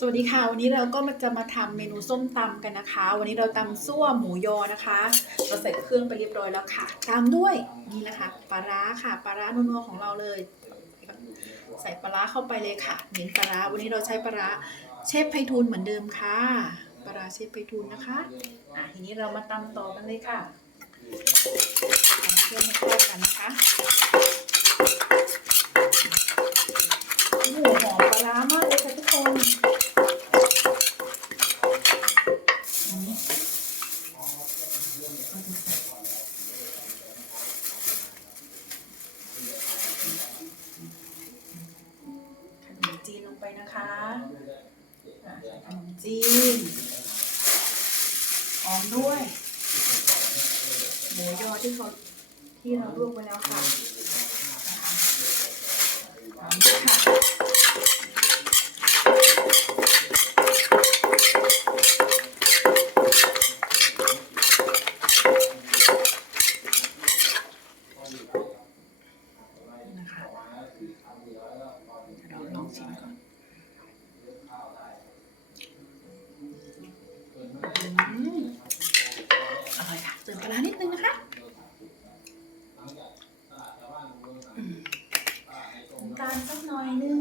สวัสดีค่ะ วันนี้เราก็มาจะมาทำเมนูส้มตำกันนะคะ วันนี้เราตำซั่วหมูยอนะคะเราใส่เครื่องไปเรียบร้อยแล้วค่ะ ตามด้วยนี่นะคะปลาร้าค่ะปลาร้านัวๆของเราเลย ใส่ปลาร้าเข้าไปเลยค่ะเน้นปลาร้าวันนี้เราใช้ปลาร้าเชฟไพฑูรย์เหมือนเดิมค่ะปลาร้าเชฟไพฑูรย์นะคะอะทีนี้เรามาตำต่อกันเลยค่ะทำเครื่องให้เข้ากันนะคะโอ้โหหอมปลาร้ามากเลยค่ะทุกคนอันนี้เราจะใส่ขนม จีนลงไปนะคะอะใส่ขนมจีนหอมด้วย หมูยอที่เขาที่เราลวกไว้แล้วค่ะนะคะตามด้วยค่ะนะคะ ร่อยค่ะลานิดนึงนะคะอืมน้ำตาลสักหน่อยนึง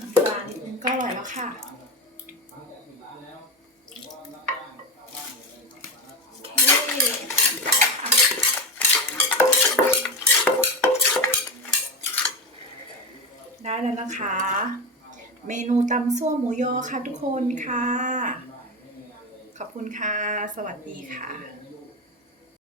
น้ำตานิดนึงก็อร่อยแล้วค่ะได้แล้วนะคะ เมนูตำซั่วหมูยอค่ะทุกคนค่ะ ขอบคุณค่ะ สวัสดีค่ะ